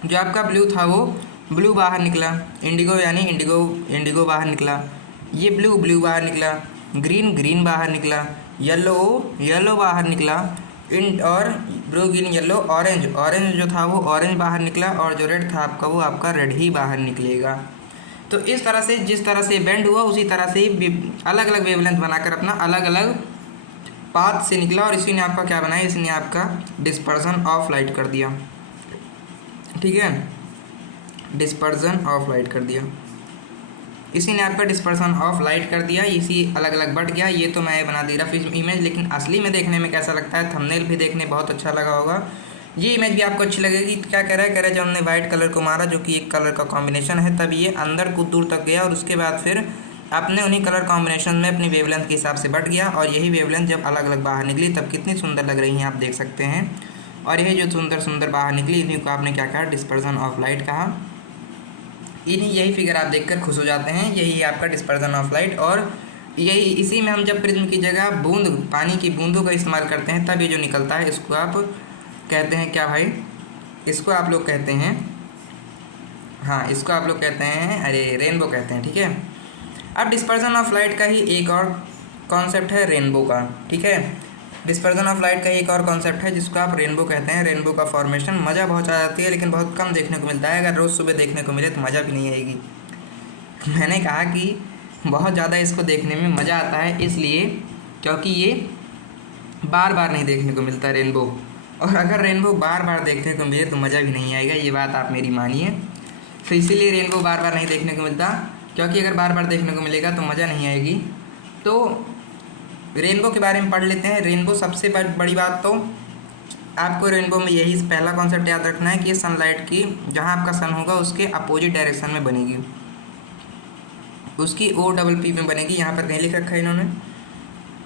जो आपका ब्लू था वो ब्लू बाहर निकला, इंडिगो यानी इंडिगो बाहर निकला, ये ब्लू बाहर निकला, ग्रीन बाहर निकला, येलो बाहर निकला, और ब्लू ग्रीन येलो ऑरेंज जो था वो ऑरेंज बाहर निकला, और जो रेड था आपका वो आपका रेड ही बाहर निकलेगा। तो इस तरह से जिस तरह से बेंड हुआ उसी तरह से अलग अलग वेवलेंथ बनाकर अपना अलग अलग पाथ से निकला, और इसी ने आपका क्या बनाया, इसने आपका डिस्पर्सन ऑफ लाइट कर दिया। ठीक है, डिस्पर्सन ऑफ लाइट कर दिया, इसी ने आपका डिस्पर्सन ऑफ लाइट कर दिया, इसी अलग अलग बढ़ गया। ये तो मैं बना दी रफ इमेज, लेकिन असली में देखने में कैसा लगता है, थंबनेल भी देखने बहुत अच्छा लगा होगा, ये इमेज भी आपको अच्छी लगेगी। क्या कह रहा है, जब हमने वाइट कलर को मारा जो कि एक कलर का कॉम्बिनेशन है, तब ये अंदर कुछ दूर तक गया, और उसके बाद फिर अपने उन्हीं कलर कॉम्बिनेशन में अपनी वेवलेंथ के हिसाब से बढ़ गया, और यही वेवलेंथ जब अलग अलग बाहर निकली तब कितनी सुंदर लग रही हैं आप देख सकते हैं। और यही जो सुंदर बाहर निकली, इन्हीं को आपने क्या कहा, डिस्पर्सन ऑफ लाइट कहा। यही फिगर आप देखकर खुश हो जाते हैं, यही आपका डिस्पर्सन ऑफ लाइट। और यही इसी में हम जब प्रिज्म की जगह पानी की बूंदों का इस्तेमाल करते हैं, तब ये जो निकलता है इसको आप कहते हैं क्या भाई, इसको आप लोग कहते हैं, हाँ इसको आप लोग कहते हैं, अरे रेनबो कहते हैं। ठीक है, अब डिस्पर्सन ऑफ लाइट का ही एक और कॉन्सेप्ट है रेनबो का। ठीक है, डिस्पर्सन ऑफ लाइट का एक और कॉन्सेप्ट है जिसको आप रेनबो कहते हैं। रेनबो का फॉर्मेशन मज़ा बहुत आ जाती है, लेकिन बहुत कम देखने को मिलता है। अगर रोज़ सुबह देखने को मिले तो मज़ा भी नहीं आएगी। मैंने कहा कि बहुत ज़्यादा इसको देखने में मज़ा आता है, इसलिए क्योंकि ये बार बार नहीं देखने को मिलता रेनबो, और अगर रेनबो बार बार देखने को मिले तो मज़ा भी नहीं आएगा, ये बात आप मेरी मानिए। तो इसीलिए रेनबो बार बार नहीं देखने को मिलता, क्योंकि अगर बार बार देखने को मिलेगा तो मज़ा नहीं आएगी। तो रेनबो के बारे में पढ़ लेते हैं। रेनबो सबसे बड़ी बात तो आपको रेनबो में यही पहला कॉन्सेप्ट याद रखना है कि सनलाइट की जहाँ आपका सन होगा उसके अपोजिट डायरेक्शन में बनेगी, उसकी OPP में बनेगी। यहाँ पर कहीं लिख रखा है इन्होंने,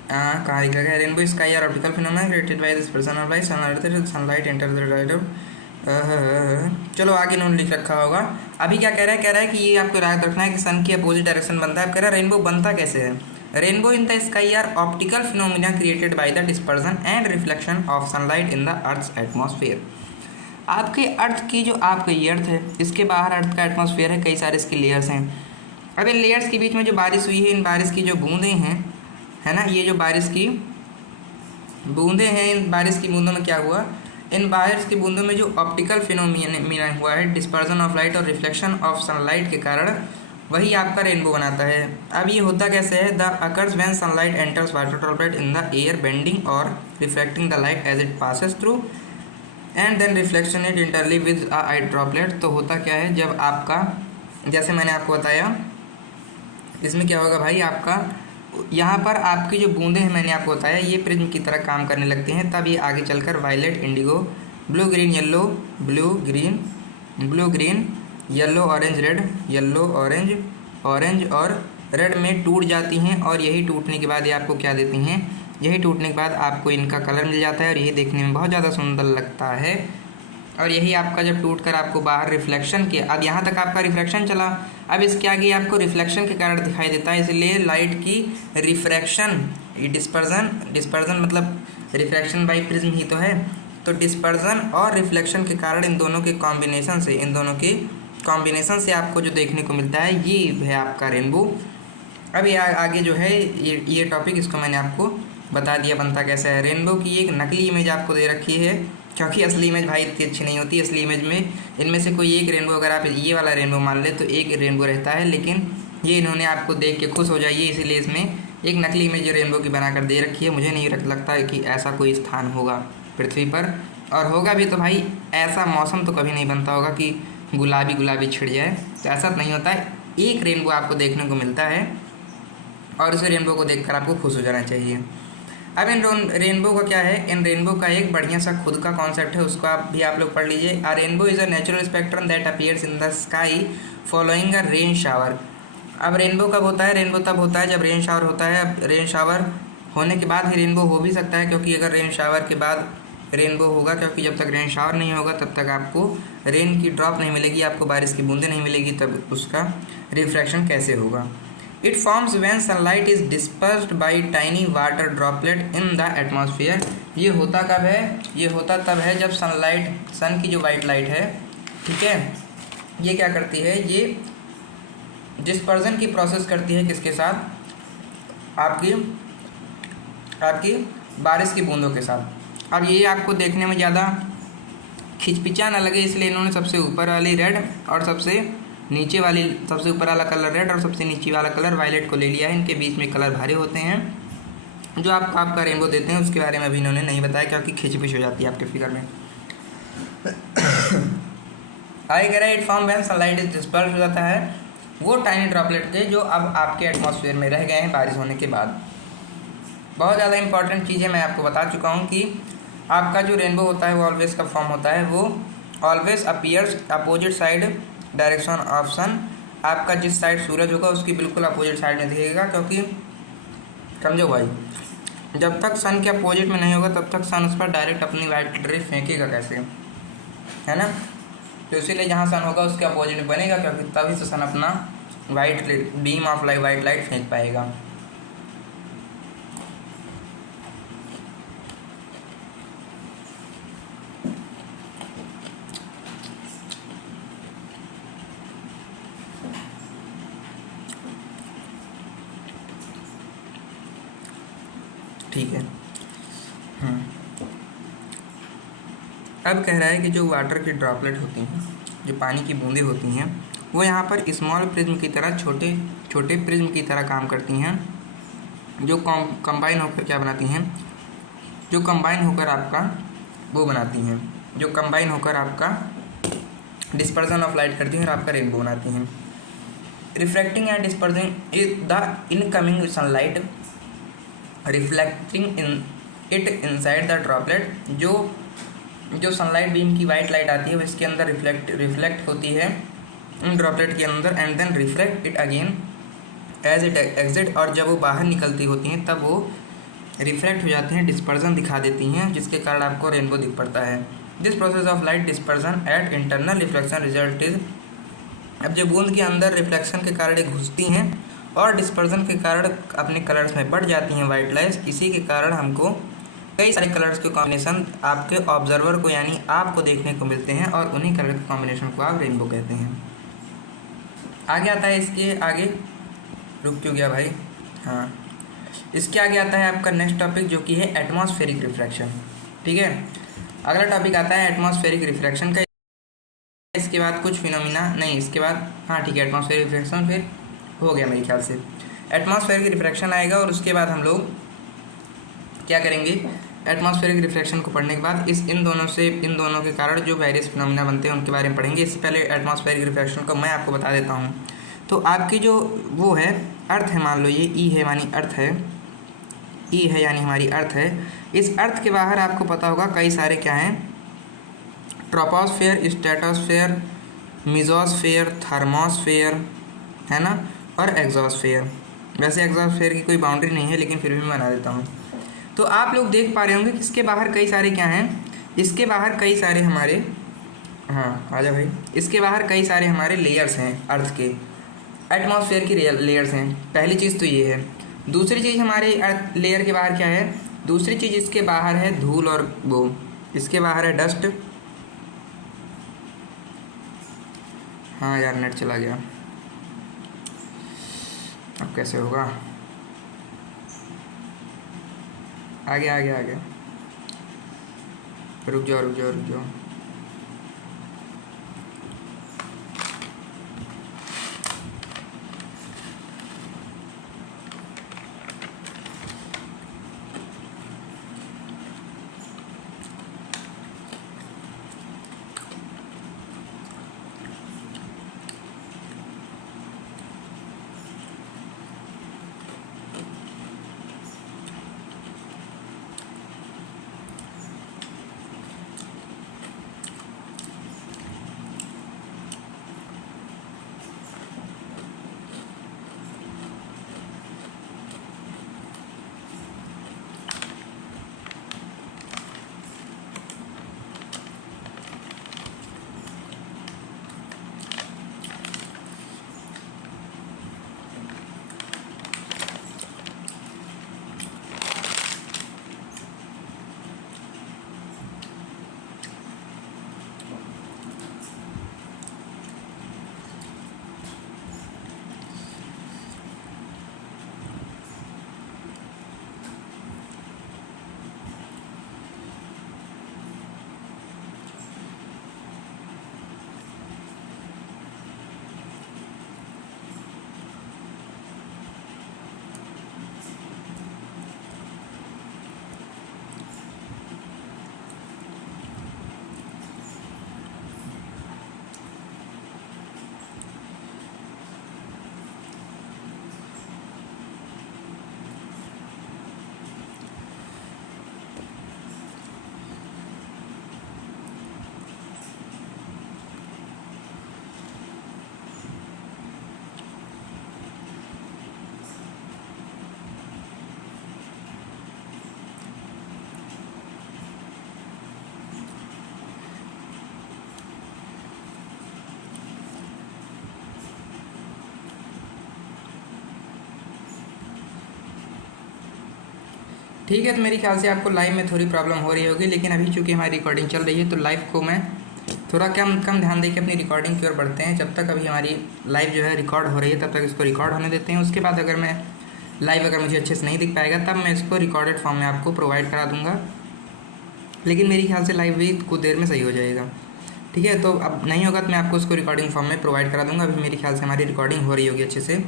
कहाँ लिख रखा है, rainbow sky are optical phenomena created by this person of light, sunlight enter the light. चलो आगे इन्होंने लिख रखा होगा। अभी क्या कह रहा है कि ये आपको याद रखना है कि सन की अपोजिट डायरेक्शन बनता है। अब कह रहा है रेनबो बनता कैसे है। Rainbow in the sky are optical phenomena created by the dispersion and reflection of sunlight in the earth's atmosphere. आपके अर्थ की जो आपका ये अर्थ है, इसके बाहर अर्थ का एटमॉस्फेयर है, कई सारे इसके लेयर्स हैं। अब इन लेयर्स के बीच में जो बारिश हुई है, इन बारिश की जो बूंदें हैं, है ना, ये जो बारिश की बूंदें हैं, इन बारिश की बूंदों में क्या हुआ, इन बारिश की बूंदों में जो ऑप्टिकल फिनोमिना हुआ है, डिस्पर्सन ऑफ लाइट और रिफ्लेक्शन ऑफ सनलाइट के कारण, वही आपका रेनबो बनाता है। अब ये होता कैसे है, the occurs when sunlight enters water droplet in the air bending और reflecting the light as it passes through and then reflection it internally with a eye droplet. तो होता क्या है, जब आपका, जैसे मैंने आपको बताया, इसमें क्या होगा भाई, आपका यहाँ पर आपकी जो बूंदें हैं, मैंने आपको बताया, ये प्रिज्म की तरह काम करने लगती हैं। तब ये आगे चलकर violet, indigo, blue green yellow, blue green yellow orange red, yellow orange और रेड में टूट जाती हैं। और यही टूटने के बाद ये आपको क्या देती हैं, यही टूटने के बाद आपको इनका कलर मिल जाता है, और यही देखने में बहुत ज़्यादा सुंदर लगता है। और यही आपका जब टूटकर आपको बाहर रिफ्लेक्शन के, अब यहाँ तक आपका रिफ्लेक्शन चला, अब इसके आगे आपको रिफ्लेक्शन के कारण दिखाई देता है, इसलिए लाइट की रिफ्रैक्शन, डिस्पर्जन मतलब रिफ्रैक्शन बाई प्रिज्म ही तो है। तो डिस्पर्जन और रिफ्लेक्शन के कारण इन दोनों के कॉम्बिनेशन से, इन दोनों के कॉम्बिनेशन से आपको जो देखने को मिलता है ये है आपका रेनबो। अब ये आगे जो है ये टॉपिक इसको मैंने आपको बता दिया बनता कैसा है। रेनबो की एक नकली इमेज आपको दे रखी है, क्योंकि असली इमेज भाई इतनी अच्छी नहीं होती। असली इमेज में इनमें से कोई एक रेनबो, अगर आप ये वाला रेनबो मान ले तो एक रेनबो रहता है, लेकिन ये इन्होंने आपको देख के खुश हो जाइए इसीलिए इसमें एक नकली इमेज रेनबो की बनाकर दे रखी है। मुझे नहीं लगता है कि ऐसा कोई स्थान होगा पृथ्वी पर, और होगा भी तो भाई ऐसा मौसम तो कभी नहीं बनता होगा कि गुलाबी गुलाबी छिड़ जाए, तो ऐसा नहीं होता है। एक रेनबो आपको देखने को मिलता है और उस रेनबो को देखकर आपको खुश हो जाना चाहिए। अब इन रेनबो का क्या है, इन रेनबो का एक बढ़िया सा खुद का कॉन्सेप्ट है, उसको आप लोग पढ़ लीजिए। अ rainbow is a natural spectrum that appears in the sky following a rain shower. अब रेनबो कब होता है, रेनबो तब होता है जब रेन शावर होता है। अब रेन शावर होने के बाद ही रेनबो हो भी सकता है, क्योंकि अगर रेन शावर के बाद रेनबो होगा, क्योंकि जब तक रेन शावर नहीं होगा तब तक आपको रेन की ड्रॉप नहीं मिलेगी, आपको बारिश की बूंदें नहीं मिलेगी, तब उसका रिफ्रैक्शन कैसे होगा। It forms when sunlight is dispersed by tiny water droplet in the atmosphere. ये होता कब है, ये होता तब है जब सन की जो वाइट लाइट है, ठीक है, ये क्या करती है, ये डिस्पर्जन की प्रोसेस करती है किसके साथ, आपकी बारिश की बूंदों के साथ। अब ये आपको देखने में ज़्यादा खिचपिचा ना लगे, इसलिए इन्होंने सबसे ऊपर वाली रेड और सबसे ऊपर वाला कलर रेड और सबसे नीचे वाला कलर वायलेट को ले लिया है। इनके बीच में कलर भारे होते हैं जो आपका रेनबो देते हैं, उसके बारे में अभी इन्होंने नहीं बताया, क्योंकि खिचपिच हो जाती है आपके फिगर में। आगे कह रहा है it form when sunlight is disperse हो जाता है वो टाइनी ड्रॉपलेट थे जो अब आपके एटमॉस्फेयर में रह गए हैं बारिश होने के बाद। बहुत ज़्यादा इंपॉर्टेंट चीज़ें मैं आपको बता चुका हूँ कि आपका जो रेनबो होता है वो ऑलवेज का फॉर्म होता है, वो always appears opposite side direction of sun. आपका जिस साइड सूरज होगा उसकी बिल्कुल अपोजिट साइड में दिखेगा, क्योंकि समझो भाई जब तक सन के अपोजिट में नहीं होगा तब तक सन उस पर डायरेक्ट अपनी वाइट रे फेंकेगा कैसे, है ना। तो इसीलिए जहाँ सन होगा उसके अपोजिट में बनेगा, क्योंकि तभी से सन अपना white beam of white light फेंक पाएगा। ठीक है। अब कह रहा है कि जो वाटर की ड्रॉपलेट होती हैं, जो पानी की बूंदें होती हैं, वो यहाँ पर स्मॉल प्रिज्म की तरह छोटे छोटे प्रिज्म की तरह काम करती हैं, जो कंबाइन होकर क्या बनाती हैं, जो कंबाइन होकर आपका वो बनाती हैं, जो कंबाइन होकर आपका डिस्पर्जन ऑफ लाइट करती हैं और आपका रेनबो बनाती हैं। Reflecting and dispersing is the incoming sunlight reflecting it inside the droplet. जो सनलाइट बीम की वाइट लाइट आती है वो इसके अंदर रिफ्लेक्ट होती है इन ड्रॉपलेट के अंदर, and then reflect it again as it exit. और जब वो बाहर निकलती होती हैं तब वो रिफ्लेक्ट हो जाती हैं, डिस्पर्जन दिखा देती हैं, जिसके कारण आपको रेनबो दिख पड़ता है। This process of light dispersion at internal reflection result is. अब जो बूंद के अंदर रिफ्लेक्शन के कारण घुसती हैं और डिस्पर्जन के कारण अपने कलर्स में बढ़ जाती हैं वाइट लाइट्स, इसी के कारण हमको कई सारे कलर्स के कॉम्बिनेशन आपके ऑब्जर्वर को यानी आपको देखने को मिलते हैं, और उन्हीं कलर के कॉम्बिनेशन को आप रेनबो कहते हैं। आगे आता है, इसके आगे रुक क्यों गया भाई, हाँ, इसके आगे आता है आपका नेक्स्ट टॉपिक जो कि है एटमॉस्फेरिक रिफ्रैक्शन। ठीक है, अगला टॉपिक आता है एटमॉस्फेरिक रिफ्रैक्शन का। इसके बाद कुछ फिनोमिना नहीं, इसके बाद हाँ ठीक है, एटमॉस्फेरिक रिफ्रैक्शन फिर हो गया मेरे ख्याल से। एटमॉस्फेरिक रिफ्रैक्शन आएगा और उसके बाद हम लोग क्या करेंगे, एटमॉस्फेरिक रिफ्रैक्शन को पढ़ने के बाद इन दोनों के कारण जो वेरियस फिनोमिना बनते हैं उनके बारे में पढ़ेंगे। इससे पहले एटमॉस्फेरिक रिफ्रैक्शन को मैं आपको बता देता हूँ। तो आपकी जो वो है अर्थ है, मान लो ये ई है यानी अर्थ है, ई है यानी हमारी अर्थ है। इस अर्थ के बाहर आपको पता होगा कई सारे क्या हैं, ट्रोपोस्फेयर, स्ट्रेटोस्फेयर, मेसोस्फेयर, थर्मोस्फेयर, है ना, और एग्जोस्फेयर। वैसे एग्जोस्फेयर की कोई बाउंड्री नहीं है, लेकिन फिर भी मैं बना देता हूँ। तो आप लोग देख पा रहे होंगे कि इसके बाहर कई सारे क्या हैं, इसके बाहर कई सारे हमारे, हाँ आजा भाई, इसके बाहर कई सारे हमारे लेयर्स हैं अर्थ के, एटमॉस्फेयर की लेयर्स हैं। पहली चीज़ तो ये है। दूसरी चीज़ हमारे अर्थ लेयर के बाहर क्या है, दूसरी चीज़ इसके बाहर है धूल और वो, इसके बाहर है डस्ट, हाँ यार नेट चला गया, अब कैसे होगा। आ गया आ गया आ गया, रुक जाओ रुक जाओ रुक जाओ। ठीक है, तो मेरे ख्याल से आपको लाइव में थोड़ी प्रॉब्लम हो रही होगी, लेकिन अभी चूँकि हमारी रिकॉर्डिंग चल रही है तो लाइव को मैं थोड़ा कम कम ध्यान देकर अपनी रिकॉर्डिंग की ओर बढ़ते हैं। जब तक अभी हमारी लाइव जो है रिकॉर्ड हो रही है तब तक इसको रिकॉर्ड होने देते हैं। उसके बाद अगर मैं लाइव अगर मुझे अच्छे से नहीं दिख पाएगा तब मैं इसको रिकॉर्डेड फॉर्म में आपको प्रोवाइड करा दूँगा, लेकिन मेरे ख्याल से लाइव भी कुछ देर में सही हो जाएगा। ठीक है, तो अब नहीं होगा तो मैं आपको उसको रिकॉर्डिंग फॉर्म में प्रोवाइड करा दूँगा। अभी मेरे ख्याल से हमारी रिकॉर्डिंग हो रही होगी अच्छे से।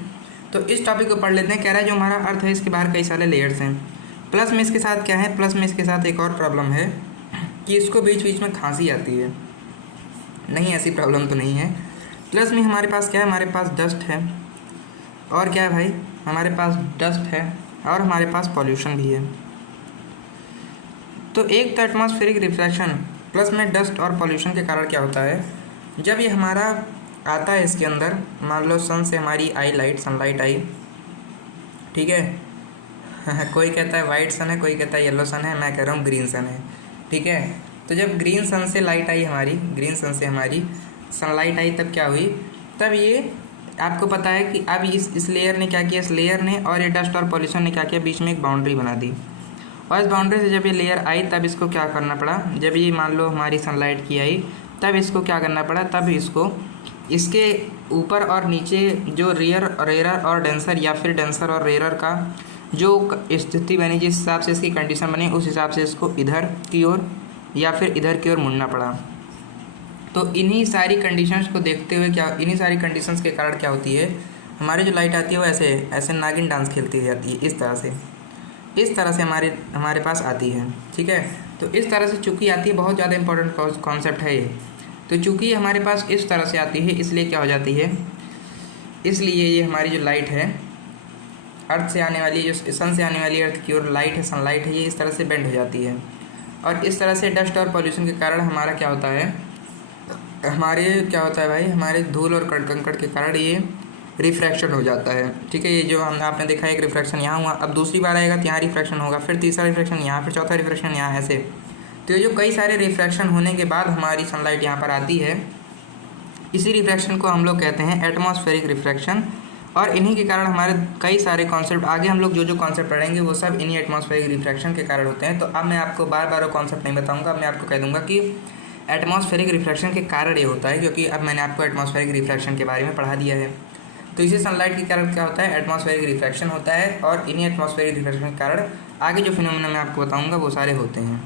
तो इस टॉपिक को पढ़ लेते हैं। कह रहा है जो हमारा अर्थ है इसके बाहर कई सारे लेयर्स हैं। प्लस में इसके साथ क्या है, प्लस में इसके साथ एक और प्रॉब्लम है कि इसको बीच बीच में खांसी आती है। नहीं, ऐसी प्रॉब्लम तो नहीं है। प्लस में हमारे पास क्या है, हमारे पास डस्ट है, और क्या है भाई, हमारे पास डस्ट है और हमारे पास पॉल्यूशन भी है। तो एक तो एटमॉस्फेरिक रिफ्लेक्शन प्लस में डस्ट और पॉल्यूशन के कारण क्या होता है, जब ये हमारा आता है इसके अंदर, मान लो सन से हमारी आई लाइट, सनलाइट आई, ठीक है कोई कहता है वाइट सन है, कोई कहता है येलो सन है, मैं कह रहा हूँ ग्रीन सन है। ठीक है, तो जब ग्रीन सन से लाइट आई हमारी, ग्रीन सन से हमारी सनलाइट आई, तब क्या हुई, तब ये आपको पता है कि अब इस लेयर ने क्या किया, इस लेयर ने और ये डस्ट और पॉल्यूशन ने क्या किया, बीच में एक बाउंड्री बना दी। और इस बाउंड्री से जब ये लेयर आई तब इसको क्या करना पड़ा, जब ये मान लो हमारी सनलाइट की आई तब इसको क्या करना पड़ा, तब इसको इसके ऊपर और नीचे जो रेरर और डेंसर या फिर डेंसर और रेरर का जो स्थिति बनी, जिस हिसाब से इसकी कंडीशन बनी, उस हिसाब से इसको इधर की ओर या फिर इधर की ओर मुड़ना पड़ा। तो इन्हीं सारी कंडीशंस को देखते हुए क्या, इन्हीं सारी कंडीशंस के कारण क्या होती है, हमारी जो लाइट आती है वो ऐसे ऐसे नागिन डांस खेलती हुई आती है, इस तरह से हमारे पास आती है। ठीक है, तो इस तरह से चूँकि आती है, बहुत ज़्यादा इंपॉर्टेंट कॉन्सेप्ट है ये। तो चूँकि हमारे पास इस तरह से आती है, इसलिए क्या हो जाती है, इसलिए ये हमारी जो लाइट है अर्थ से आने वाली, जो सन से आने वाली अर्थ की ओर लाइट है, सनलाइट है, ये इस तरह से बेंड हो जाती है। और इस तरह से डस्ट और पॉल्यूशन के कारण हमारा क्या होता है, भाई, हमारे धूल और कंकड़ के कारण ये रिफ्रैक्शन हो जाता है। ठीक है, ये जो आपने देखा एक रिफ्रैक्शन यहाँ हुआ, अब दूसरी बार आएगा तो यहाँ रिफ्रैक्शन होगा, फिर तीसरा रिफ्रैक्शन यहाँ, फिर चौथा रिफ्रैक्शन यहाँ, ऐसे। तो ये जो कई सारे रिफ्रैक्शन होने के बाद हमारी सनलाइट यहाँ पर आती है, इसी रिफ्रैक्शन को हम लोग कहते हैं एटमॉस्फेरिक रिफ्रैक्शन। और इन्हीं के कारण हमारे कई सारे कॉन्सेप्ट, आगे हम लोग जो कॉन्सेप्ट पढ़ेंगे वो सब इन्हीं एटमॉस्फेरिक रिफ्रैक्शन के कारण होते हैं। तो अब मैं आपको बार बार वो कॉन्सेप्ट नहीं बताऊंगा, अब मैं आपको कह दूंगा कि एटमॉस्फेरिक रिफ्रैक्शन के कारण ये होता है, क्योंकि अब मैंने आपको एटमॉस्फेरिक रिफ्रैक्शन के बारे में पढ़ा दिया है। तो इसी सनलाइट के कारण क्या होता है, एटमॉस्फेरिक रिफ्रैक्शन होता है, और इन्हीं एटमॉस्फेरिक रिफ्रैक्शन के कारण आगे जो फिनोमेना मैं आपको बताऊंगा वो सारे होते हैं।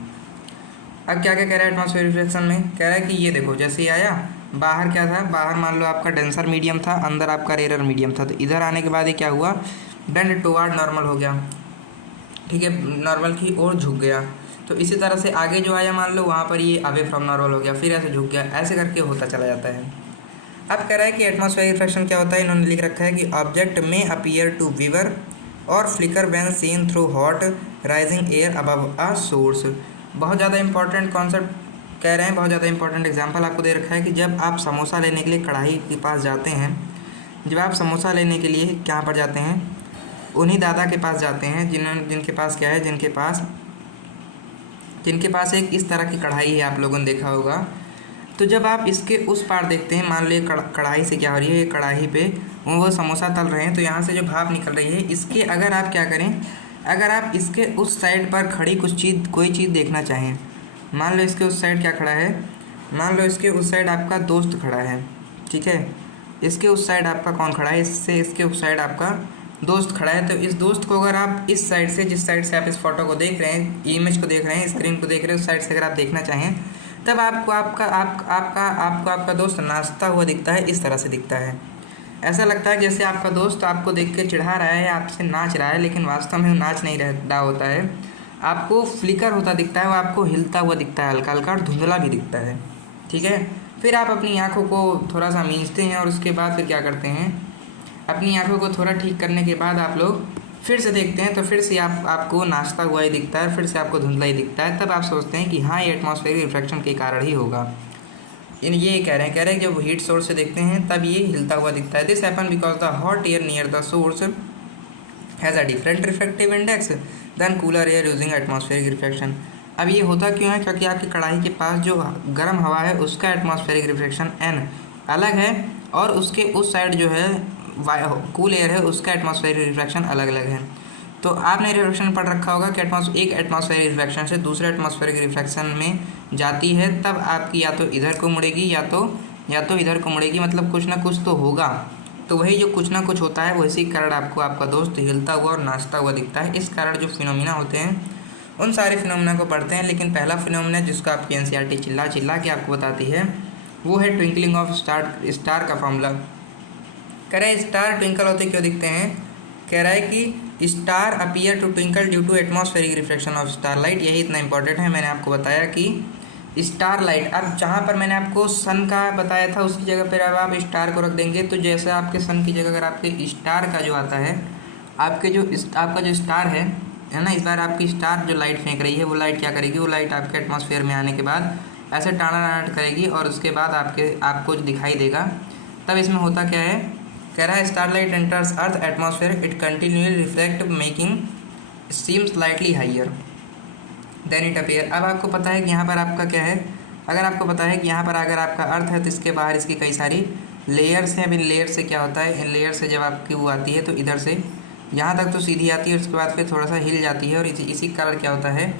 अब क्या क्या कह रहा है एटमॉस्फेरिक रिफ्रैक्शन में, कह रहा है कि ये देखो जैसे ही आया, बाहर क्या था, बाहर मान लो आपका डेंसर मीडियम था, अंदर आपका रेयर मीडियम था, तो इधर आने के बाद ये क्या हुआ, बेंड टुवर्ड नॉर्मल हो गया, ठीक है, नॉर्मल की ओर झुक गया। तो इसी तरह से आगे जो आया मान लो वहाँ पर ये अवे फ्रॉम नॉर्मल हो गया, फिर ऐसे झुक गया, ऐसे करके होता चला जाता है। अब कह रहा है कि एटमॉस्फेरिक रिफ्रैक्शन क्या होता है, इन्होंने लिख रखा है कि ऑब्जेक्ट में appear to waver or flicker when seen through hot rising air above a source. बहुत ज़्यादा इंपॉर्टेंट कॉन्सेप्ट कह रहे हैं, बहुत ज़्यादा इंपॉर्टेंट एग्जांपल आपको दे रखा है कि जब आप समोसा लेने के लिए कढ़ाई के पास जाते हैं, जब आप समोसा लेने के लिए कहाँ पर जाते हैं, उन्हीं दादा के पास जाते हैं जिनके पास क्या है, जिनके पास एक इस तरह की कढ़ाई है, आप लोगों ने देखा होगा। तो जब आप इसके उस पार देखते हैं, मान लो ये कढ़ाई से क्या हो रही है, ये कढ़ाई पे वो समोसा तल रहे हैं, तो यहाँ से जो भाप निकल रही है, इसके अगर आप क्या करें, अगर आप इसके उस साइड पर खड़ी कोई चीज़ देखना चाहें, मान लो इसके उस साइड क्या खड़ा है, मान लो इसके उस साइड आपका दोस्त खड़ा है, ठीक है, इसके उस साइड आपका कौन खड़ा है, इसके उस साइड आपका दोस्त खड़ा है। तो इस दोस्त को अगर आप इस साइड से, जिस साइड से आप इस फोटो को देख रहे हैं, इमेज को देख रहे हैं, स्क्रीन को देख रहे हैं, उस साइड से अगर आप देखना चाहें, तब आपको आपका दोस्त नाचता हुआ दिखता है, इस तरह से दिखता है। ऐसा लगता है जैसे आपका दोस्त आपको देख के चिढ़ा रहा है या आपसे नाच रहा है, लेकिन वास्तव में वो नाच नहीं रहा होता है, आपको फ्लिकर होता दिखता है, वो आपको हिलता हुआ दिखता है, हल्का हल्का और धुंधला भी दिखता है, ठीक है। फिर आप अपनी आँखों को थोड़ा सा मींचते हैं और उसके बाद फिर क्या करते हैं, अपनी आँखों को थोड़ा ठीक करने के बाद आप लोग फिर से देखते हैं, तो फिर से आपको नाचता हुआ ही दिखता है, फिर से आपको धुंधला ही दिखता है। तब आप सोचते हैं कि हाँ, ये एटमॉस्फेरिक रिफ्रैक्शन के कारण ही होगा। ये कह रहे हैं जब हीट सोर्स से देखते हैं तब ये हिलता हुआ दिखता है। This happen because the hot air near the source has a different refractive index than cooler air using atmospheric refraction. अब ये होता क्यों है, क्योंकि आपकी कढ़ाई के पास जो गर्म हवा है उसका एटमॉस्फेरिक रिफ्रैक्शन n अलग है, और उसके उस साइड जो है कूल एयर है उसका एटमॉस्फेरिक रिफ्रैक्शन अलग अलग है। तो आपने रिफ्रैक्शन पढ़ रखा होगा कि एक एटमॉस्फेरिक रिफ्रैक्शन से दूसरे एटमॉस्फेरिक रिफ्रैक्शन में जाती है, तब आपकी या तो इधर को मुड़ेगी या तो इधर को मुड़ेगी, मतलब कुछ ना कुछ तो होगा। तो वही जो कुछ ना कुछ होता है वैसे ही कारण आपको आपका दोस्त हिलता हुआ और नाचता हुआ दिखता है। इस कारण जो फिनोमिना होते हैं उन सारे फिनोमिना को पढ़ते हैं। लेकिन पहला फिनोमिना जिसको आपकी एनसीईआरटी चिल्ला के आपको बताती है वो है ट्विंकलिंग ऑफ स्टार का फॉर्मूला। कह रहा है स्टार ट्विंकल होते क्यों दिखते हैं, कह रहा है कि star appear to twinkle due to atmospheric reflection of star light. यही इतना इंपॉर्टेंट है। मैंने आपको बताया कि स्टार लाइट, अब जहाँ पर मैंने आपको सन का बताया था उसकी जगह पर अब आप स्टार को रख देंगे, तो जैसे आपके सन की जगह अगर आपके स्टार का जो आता है, आपका जो स्टार है ना, इस बार आपकी स्टार जो लाइट फेंक रही है वो लाइट क्या करेगी, वो लाइट आपके एटमॉस्फेयर में आने के बाद ऐसे टाना करेगी और उसके बाद आपको जो दिखाई देगा। तब इसमें होता क्या है, कह रहा है starlight enters earth atmosphere, it continuously reflect making seem slightly higher than it appear. अब आपको पता है कि यहाँ पर आपका क्या है, अगर आपको पता है कि यहाँ पर अगर आपका अर्थ है तो इसके बाहर इसकी कई सारी लेयर्स हैं। अब इन लेयर से क्या होता है, इन लेयर से जब आपकी वो आती है तो इधर से यहाँ तक तो सीधी आती है, उसके बाद फिर थोड़ा सा हिल जाती है और इसी कारण क्या होता है,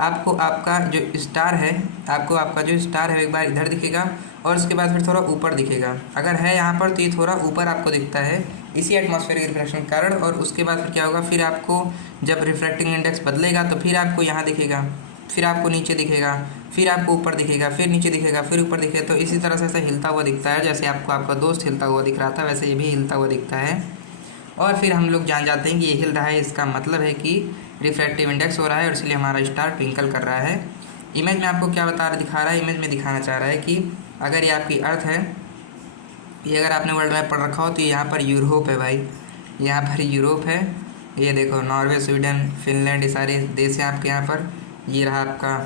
आपको आपका जो स्टार है, आपका जो स्टार है एक बार इधर दिखेगा और उसके बाद फिर थोड़ा ऊपर दिखेगा। अगर है यहाँ पर तो ये थोड़ा ऊपर आपको दिखता है इसी एटमॉस्फेरिक रिफ्लेक्शन के कारण। और उसके बाद फिर क्या होगा, फिर आपको जब रिफ्रैक्टिंग इंडेक्स बदलेगा तो फिर आपको यहाँ दिखेगा, फिर आपको नीचे दिखेगा, फिर आपको ऊपर दिखेगा, फिर नीचे दिखेगा, फिर ऊपर दिखेगा। तो इसी तरह से ऐसा हिलता हुआ दिखता है। जैसे आपको आपका दोस्त हिलता हुआ दिख रहा था वैसे ये भी हिलता हुआ दिखता है। और फिर हम लोग जान जाते हैं कि ये हिल रहा है, इसका मतलब है कि रिफ्रैक्टिव इंडेक्स हो रहा है और इसलिए हमारा स्टार ट्विंकल कर रहा है। इमेज में आपको क्या दिखा रहा है, इमेज में दिखाना चाह रहा है कि अगर ये आपकी अर्थ है, ये अगर आपने वर्ल्ड मैप पढ़ रखा हो तो यहाँ पर यूरोप है भाई, यहाँ पर यूरोप है। ये देखो नॉर्वे, स्वीडन, फिनलैंड, ये सारे देश हैं आपके यहाँ पर। ये रहा आपका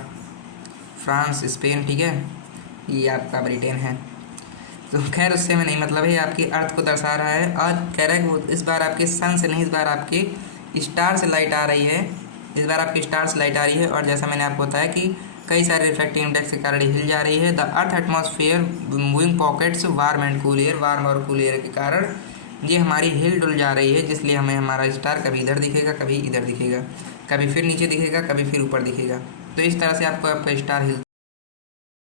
फ्रांस, स्पेन, ठीक है, ये आपका ब्रिटेन है। तो खैर उससे में नहीं मतलब है, आपकी अर्थ को दर्शा रहा है। और कह रहा है कि वो इस बार आपके सन से नहीं, इस बार आपके स्टार से लाइट आ रही है, इस बार आपकी स्टार से लाइट आ रही है। और जैसा मैंने आपको बताया कि कई सारे रिफ्रैक्टिव इंडेक्स के कारण हिल जा रही है। The earth atmosphere moving pockets warm and cool air, warm और कूल एयर के कारण ये हमारी हिल डुल जा रही है, जिसलिए हमें हमारा स्टार कभी इधर दिखेगा, कभी इधर दिखेगा, कभी फिर नीचे दिखेगा, कभी फिर ऊपर दिखेगा। तो इस तरह से आपको आपका स्टार हिल